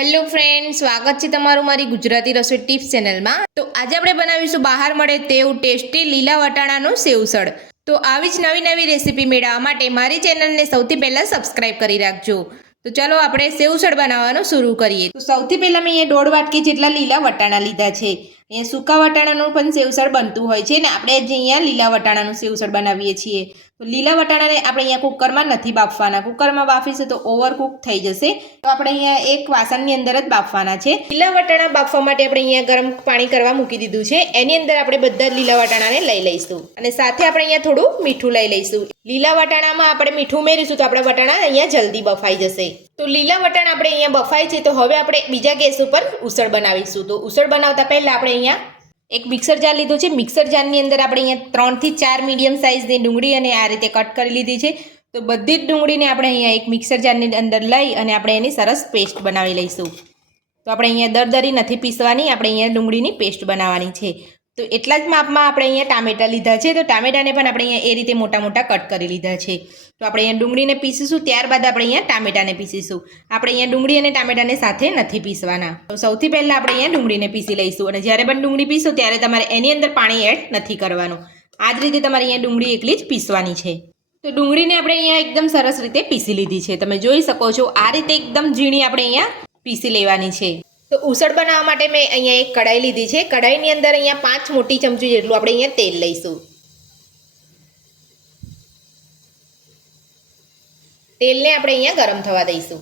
Hello friend સ્વાગત છે તમારું મારી ગુજરાતી રસોઈ ટિપ્સ ચેનલમાં તો આજે આપણે બનાવીશું બહાર મળે તેવું ટેસ્ટી લીલા વટાણાનું સેવસળ તો આવી જ નવી નવી રેસીપી મેળવવા માટે મારી ચેનલને સૌથી પહેલાં સબસ્ક્રાઇબ કરી રાખજો. તો ચાલો આપણે સેવસળ બનાવવાનું શરૂ કરીએ. તો સૌથી પહેલાં મેં અહીંયા દોઢ વાટકી જેટલા લીલા વટાણા લીધા છે. અહીંયા સૂકા વટાણાનું પણ સેવસળ બનતું હોય છે ને આપણે જે અહીંયા લીલા વટાણાનું સેવસળ બનાવીએ છીએ. તો લીલા વટાણાને આપણે અહીંયા કુકરમાં નથી બાફવાના. કુકરમાં બાફીશું તો ઓવરકુક થઈ જશે. તો આપણે અહીંયા એક વાસણની અંદર જ બાફવાના છે. લીલા વટાણા બાફવા માટે આપણે અહીંયા ગરમ પાણી કરવા મૂકી દીધું છે. એની અંદર આપણે બધા લીલા વટાણાને લઈ લઈશું. અને સાથે આપણે અહીંયા થોડું મીઠું લઈ લઈશું. લીલા વટાણામાં આપણે મીઠું ઉમેરીશું તો આપણા વટાણા અહીંયા જલ્દી બફાઈ જશે. તો લીલા વટાણા આપણે અહીંયા બફાય છે તો હવે આપણે બીજા ગેસ ઉપર ઉસળ બનાવીશું. તો ઉસળ બનાવતા પહેલાં આપણે અહીંયા એક મિક્સર જાર લીધું છે. મિક્સર જારની અંદર આપણે અહીંયા ત્રણથી ચાર મીડિયમ સાઇઝની ડુંગળી અને આ રીતે કટ કરી લીધી છે. તો બધી જ ડુંગળીને આપણે અહીંયા એક મિક્સર જારની અંદર લઈ અને આપણે એની સરસ પેસ્ટ બનાવી લઈશું. તો આપણે અહીંયા દરદરી નથી પીસવાની, આપણે અહીંયા ડુંગળીની પેસ્ટ બનાવવાની છે. તો એટલા જ માપમાં આપણે અહીંયા ટામેટાં લીધા છે. તો ટામેટાને પણ આપણે અહીંયા એ રીતે મોટા મોટા કટ કરી લીધા છે. તો આપણે અહીંયા ડુંગળીને પીસીશું, ત્યારબાદ આપણે અહીંયા ટામેટાને પીસીશું. આપણે અહીંયા ડુંગળી અને ટામેટાને સાથે નથી પીસવાના. તો સૌથી પહેલાં આપણે અહીંયા ડુંગળીને પીસી લઈશું અને જ્યારે પણ ડુંગળી પીસો ત્યારે તમારે એની અંદર પાણી એડ નથી કરવાનું. આ જ રીતે તમારે અહીંયા ડુંગળી એકલી જ પીસવાની છે. તો ડુંગળીને આપણે અહીંયા એકદમ સરસ રીતે પીસી લીધી છે. તમે જોઈ શકો છો, આ રીતે એકદમ ઝીણી આપણે અહીંયા પીસી લેવાની છે. તો ઉસળ બનાવવા માટે મેં અહીંયા એક કઢાઈ લીધી છે. કઢાઈની અંદર અહીંયા પાંચ મોટી ચમચી જેટલું આપણે અહીંયા તેલ લઈશું. તેલને આપણે અહીંયા ગરમ થવા દઈશું.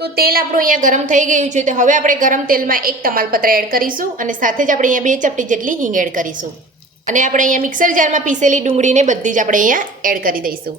તો તેલ આપણું અહીંયા ગરમ થઈ ગયું છે. તો હવે આપણે ગરમ તેલમાં એક તમાલપત્ર એડ કરીશું અને સાથે જ આપણે અહીંયા બે ચપટી જેટલી હિંગ એડ કરીશું. અને આપણે અહીંયા મિક્સર જારમાં પીસેલી ડુંગળીને બધી જ આપણે અહીંયા એડ કરી દઈશું.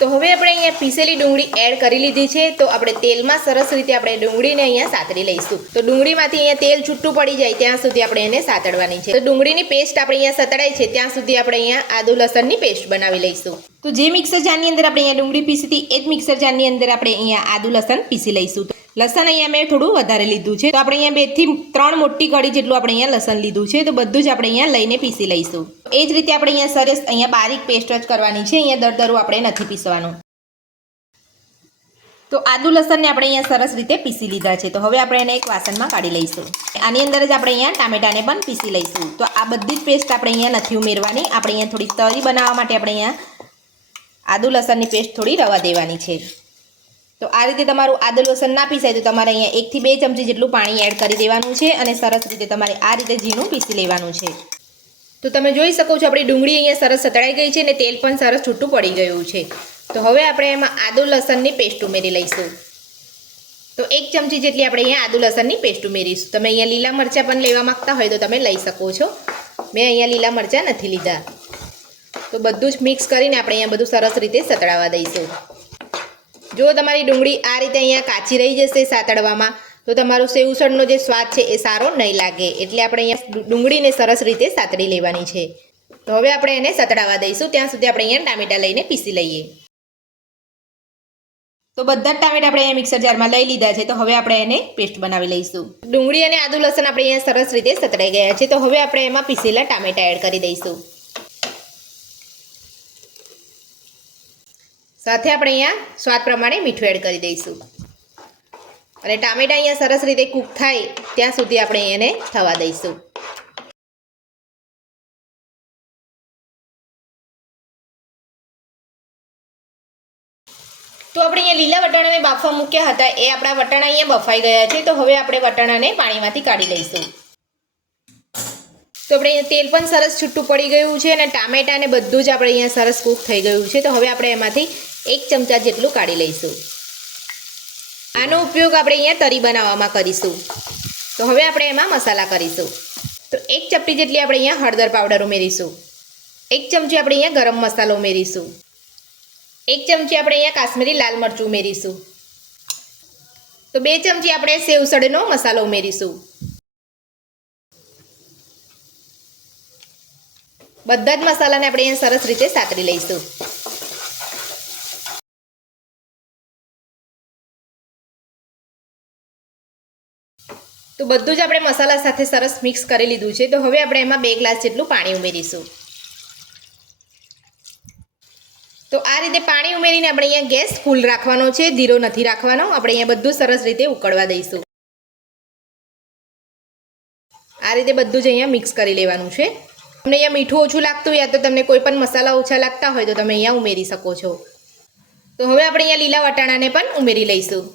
તો હવે આપણે અહીંયા પીસેલી ડુંગળી એડ કરી લીધી છે. તો આપણે તેલમાં સરસ રીતે આપણે ડુંગળીને અહીંયા સાતરી લઈશું. તો ડુંગળીમાંથી અહીંયા તેલ છૂટું પડી જાય ત્યાં સુધી આપણે એને સાતડવાની છે. તો ડુંગળીની પેસ્ટ આપણે અહીંયા સતડાય છે. ત્યાં સુધી આપણે અહીંયા આદુ લસણની પેસ્ટ બનાવી લઈશું. તો જે મિક્સર જારની અંદર આપણે અહીંયા ડુંગળી પીસી હતી, એ જ મિક્સર જારની અંદર આપણે અહીંયા આદુ લસણ પીસી લઈશું. લસણ અહીંયા મેં થોડું વધારે લીધું છે. તો આપણે અહીંયા બેથી ત્રણ મોટી કડી જેટલું આપણે અહીંયા લસણ લીધું છે. તો બધું જ આપણે અહીંયા લઈને પીસી લઈશું. એ જ રીતે આપણે અહીંયા સરસ અહીંયા બારીક પેસ્ટ જ કરવાની છે. અહીંયા દરદરું આપણે નથી પીસવાનું. તો આદુ લસણને આપણે અહીંયા સરસ રીતે પીસી લીધા છે. તો હવે આપણે એને એક વાસણમાં કાઢી લઈશું. આની અંદર જ આપણે અહીંયા ટામેટાને પણ પીસી લઈશું. તો આ બધી જ પેસ્ટ આપણે અહીંયા નથી ઉમેરવાની. આપણે અહીંયા થોડી તરી બનાવવા માટે આપણે અહીંયા આદુ લસણની પેસ્ટ થોડી રવા દેવાની છે. તો આ રીતે તમારું આદુ લસણ ના પીસાય તો તમારે અહીંયા એકથી બે ચમચી જેટલું પાણી એડ કરી દેવાનું છે અને સરસ રીતે તમારે આ રીતે ઝીણું પીસી લેવાનું છે. તો તમે જોઈ શકો છો આપણી ડુંગળી અહીંયા સરસ સતળાઈ ગઈ છે અને તેલ પણ સરસ છૂટું પડી ગયું છે. તો હવે આપણે એમાં આદુ લસણની પેસ્ટ ઉમેરી લઈશું. તો એક ચમચી જેટલી આપણે અહીંયા આદુ લસણની પેસ્ટ ઉમેરીશું. તમે અહીંયા લીલા મરચાં પણ લેવા માગતા હોય તો તમે લઈ શકો છો. મેં અહીંયા લીલા મરચાં નથી લીધા. તો બધું જ મિક્સ કરીને આપણે અહીંયા બધું સરસ રીતે સતળાવા દઈશું. જો તમારી ડુંગળી આ રીતે અહીંયા કાચી રહી જશે સાતડવામાં, તો તમારું સેવસળનો જે સ્વાદ છે એ સારો નહીં લાગે. એટલે આપણે અહીંયા ડુંગળીને સરસ રીતે સાતડી લેવાની છે. તો હવે આપણે એને સતડાવા દઈશું. ત્યાં સુધી આપણે અહીંયા ટામેટા લઈને પીસી લઈએ. તો બધા જ ટામેટા આપણે અહીંયા મિક્સર જારમાં લઈ લીધા છે. તો હવે આપણે એને પેસ્ટ બનાવી લઈશું. ડુંગળી અને આદુ લસણ આપણે અહીંયા સરસ રીતે સતડાઈ ગયા છે. તો હવે આપણે એમાં પીસેલા ટામેટા એડ કરી દઈશું. સાથે આપણે અહીંયા સ્વાદ પ્રમાણે મીઠું એડ કરી દઈશું. અને ટામેટા અહીંયા સરસ રીતે કૂક થાય ત્યાં સુધી આપણે એને થવા દઈશું. તો આપણે અહીંયા લીલા વટાણાને બાફવા મૂક્યા હતા. એ આપણા વટાણા અહીંયા બફાઈ ગયા છે. તો હવે આપણે વટાણાને પાણીમાંથી કાઢી લઈશું. તો આપણે અહીંયા તેલ પણ સરસ છૂટું પડી ગયું છે અને ટામેટા ને બધું જ આપણે અહીંયા સરસ કૂક થઈ ગયું છે. તો હવે આપણે એમાંથી એક ચમચા જેટલું કાઢી લઈશું. આનો ઉપયોગ આપણે અહીંયા તરી બનાવવામાં કરીશું. તો હવે આપણે એમાં મસાલા કરીશું. તો એક ચપટી જેટલી આપણે અહીંયા હળદર પાવડર ઉમેરીશું. એક ચમચી આપણે અહીંયા ગરમ મસાલો ઉમેરીશું. એક ચમચી આપણે અહીંયા કાશ્મીરી લાલ મરચું ઉમેરીશું. તો બે ચમચી આપણે સેવસડનો મસાલો ઉમેરીશું. બધા જ મસાલાને આપણે અહીંયા સરસ રીતે સાતરી લઈશું. તો બધું જ આપણે મસાલા સાથે સરસ મિક્સ કરી લીધું છે. તો હવે આપણે એમાં બે ગ્લાસ જેટલું પાણી ઉમેરીશું. તો આ રીતે પાણી ઉમેરીને આપણે અહીંયા ગેસ ફૂલ રાખવાનો છે. ધીરો નથી રાખવાનો. આપણે અહીંયા બધું સરસ રીતે ઉકળવા દઈશું. આ રીતે બધું જ અહીંયા મિક્સ કરી લેવાનું છે. તમને અહીંયા મીઠું ઓછું લાગતું યા તો તમને કોઈ પણ મસાલા ઓછા લાગતા હોય તો તમે અહીંયા ઉમેરી શકો છો. તો હવે આપણે અહીંયા લીલા વટાણાને પણ ઉમેરી લઈશું.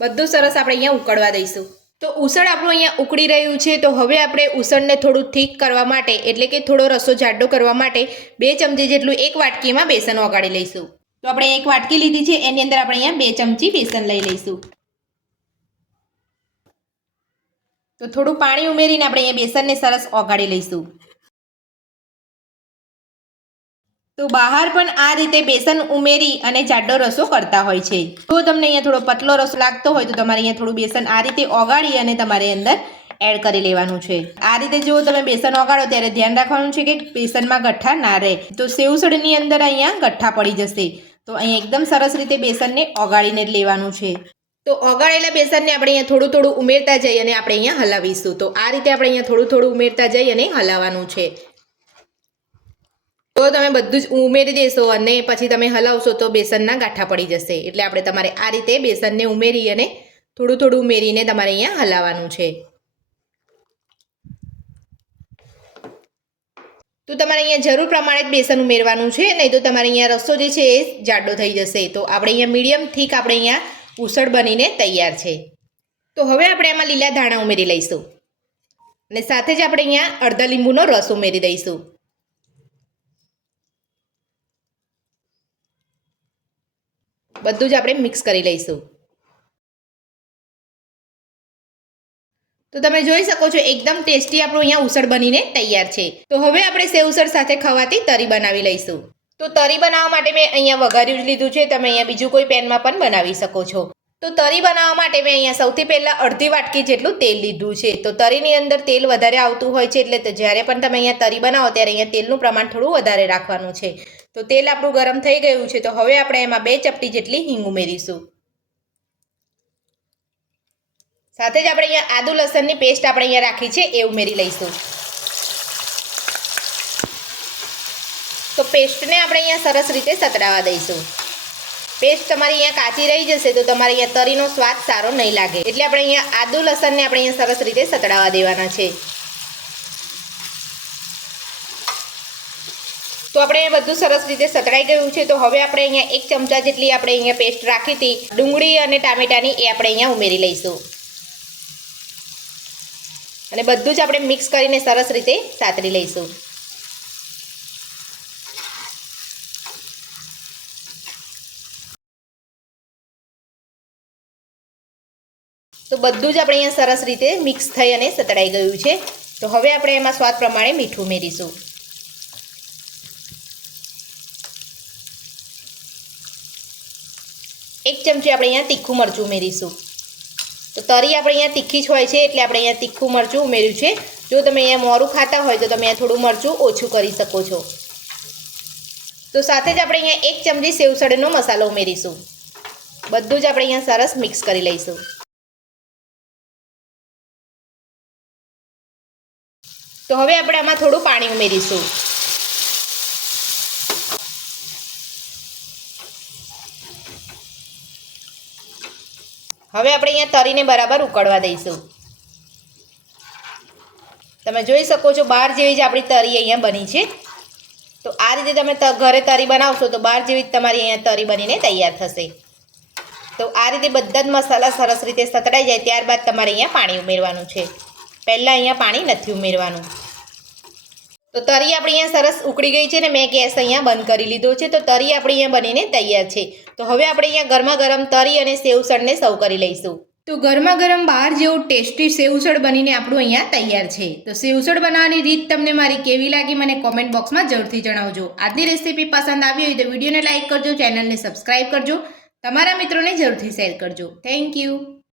બધું સરસ આપણે અહીંયા ઉકળવા દઈશું. તો ઉસળ આપણું અહીંયા ઉકળી રહ્યું છે. તો હવે આપણે ઉસળને થોડું ઠીક કરવા માટે, એટલે કે થોડો રસો જાડો કરવા માટે, બે ચમચી જેટલું એક વાટકીમાં બેસન ઓગાળી લઈશું. તો આપણે એક વાટકી લીધી છે, એની અંદર આપણે અહીંયા બે ચમચી બેસન લઈ લઈશું. તો થોડું પાણી ઉમેરીને આપણે અહીંયા બેસનને સરસ ઓગાળી લઈશું. તો બહાર પણ આ રીતે બેસન ઉમેરી અને જાડો રસો કરતા હોય છે. જો તમને અહીંયા થોડો પતલો રસો લાગતો હોય તો તમારે અહીંયા થોડું બેસન આ રીતે ઓગાળી અને તમારે અંદર એડ કરી લેવાનું છે. આ રીતે જો તમે બેસન ઓગાળો ત્યારે ધ્યાન રાખવાનું છે કે બેસનમાં ગઠ્ઠા ના રહે. તો સેવસળની અંદર અહીંયા ગઠ્ઠા પડી જશે. તો અહીંયા એકદમ સરસ રીતે બેસનને ઓગાળીને જ લેવાનું છે. તો ઓગાળેલા બેસનને આપણે અહીંયા થોડું થોડું ઉમેરતા જઈ અને આપણે અહીંયા હલાવીશું. તો આ રીતે આપણે અહીંયા થોડું થોડું ઉમેરતા જઈ અને હલાવવાનું છે. તો તમે બધું જ ઉમેરી દેશો અને પછી તમે હલાવશો તો બેસનના ગાંઠા પડી જશે. એટલે આપણે તમારે આ રીતે બેસનને ઉમેરી અને થોડું થોડું ઉમેરીને તમારે અહીંયા હલાવવાનું છે. તો તમારે અહીંયા જરૂર પ્રમાણે જ બેસન ઉમેરવાનું છે, નહીં તો તમારે અહીંયા રસ્સો જે છે એ જાડો થઈ જશે. તો આપણે અહીંયા મીડિયમ થીક આપણે અહીંયા ઉસળ બનીને તૈયાર છે. તો હવે આપણે એમાં લીલા ધાણા ઉમેરી લઈશું. અને સાથે જ આપણે અહીંયા અડધા લીંબુનો રસ ઉમેરી દઈશું. બધું જ આપણે મિક્સ કરી લઈશું. તો તમે જોઈ શકો છો, એકદમ ટેસ્ટી આપણું અહીંયા ઉસળ બનીને તૈયાર છે. તો હવે આપણે સેવ ઉસળ સાથે ખવાતી તરી બનાવી લઈશું. તો તરી બનાવવા માટે મેં અહીંયા વઘાર્યું જ લીધું છે, તમે અહીંયા બીજું કોઈ પેનમાં પણ બનાવી શકો છો. તો તરી બનાવવા માટે મેં અહીંયા સૌથી પહેલાં અડધી વાટકી જેટલું તેલ લીધું છે. તો તરીની અંદર તેલ વધારે આવતું હોય છે, એટલે જ્યારે પણ તમે અહીંયા તરી બનાવો, ત્યારે અહીંયા તેલનું પ્રમાણ થોડું વધારે રાખવાનું છે. તો તેલ આપણું ગરમ થઈ ગયું છે, તો હવે આપણે એમાં બે ચપટી જેટલી હિંગ ઉમેરીશું. સાથે જ આપણે અહીંયા આદુ લસણની પેસ્ટ આપણે અહીંયા રાખી છે, એ ઉમેરી લઈશું. તો પેસ્ટને આપણે અહીંયા સરસ રીતે સતડાવા દઈશું. પેસ્ટ તમારી અહીંયા કાચી રહી જશે, તો તમારે અહીંયા તરીનો સ્વાદ સારો નહીં લાગે. એટલે આપણે અહીંયા આદુ લસણને આપણે અહીંયા સરસ રીતે સતડાવા દેવાના છે. તો આપણે બધું સરસ રીતે સતળાઈ ગયું છે. તો હવે આપણે અહીંયા એક ચમચા જેટલી આપણે અહીંયા પેસ્ટ રાખી હતી. ડુંગળી અને ટામેટાની એ આપણે અહીંયા ઉમેરી લઈશું. અને બધું જ આપણે મિક્સ કરીને સરસ રીતે સાતરી લઈશું. તો બધું જ આપણે અહીંયા સરસ રીતે મિક્સ થઈ અને સતળાઈ ગયું છે. તો હવે આપણે એમાં સ્વાદ પ્રમાણે મીઠું ઉમેરીશું. એક ચમચી આપણે અહીંયા તીખું મરચું ઉમેરીશું. તો તરી આપણે અહીંયા તીખી જ હોય છે એટલે આપણે અહીંયા તીખું મરચું ઉમેર્યું છે. જો તમે અહીંયા મોરું ખાતા હોય તો તમે અહીંયા થોડું મરચું ઓછું કરી શકો છો. તો સાથે જ આપણે અહીંયા એક ચમચી સેવસળનો મસાલો ઉમેરીશું. બધું જ આપણે અહીંયા સરસ મિક્સ કરી લઈશું. તો હવે આપણે આમાં થોડું પાણી ઉમેરીશું. હવે આપણે અહીંયા તરીને બરાબર ઉકળવા દઈશું. તમે જોઈ શકો છો બાર જેવી જ આપણી તરી અહીંયા બની છે. તો આ રીતે તમે ઘરે તરી બનાવશો તો બાર જેવી જ તમારી અહીંયા તરી બનીને તૈયાર થશે. તો આ રીતે બધા જ મસાલા સરસ રીતે સતડાઈ જાય, ત્યારબાદ તમારે અહીંયા પાણી ઉમેરવાનું છે. પહેલાં અહીંયા પાણી નથી ઉમેરવાનું. તો તરી આપણી અહીંયા સરસ ઉકળી ગઈ છે ને મેં ગેસ અહીંયા બંધ કરી લીધો છે. તો તરી આપણી અહીંયા બનીને તૈયાર છે. તો હવે આપણે અહીંયા ગરમા ગરમ તરી અને સેવસણને સર્વ કરી લઈશું. તો ગરમા ગરમ બહાર જેવું ટેસ્ટી સેવસળ બનીને આપણું અહીંયા તૈયાર છે. તો સેવસળ બનાવવાની રીત તમને મારી કેવી લાગી મને કોમેન્ટ બોક્સમાં જરૂરથી જણાવજો. આજની રેસીપી પસંદ આવી હોય તો વિડીયોને લાઇક કરજો ચેનલને સબસ્ક્રાઇબ કરજો. તમારા મિત્રોને જરૂરથી શેર કરજો. Thank you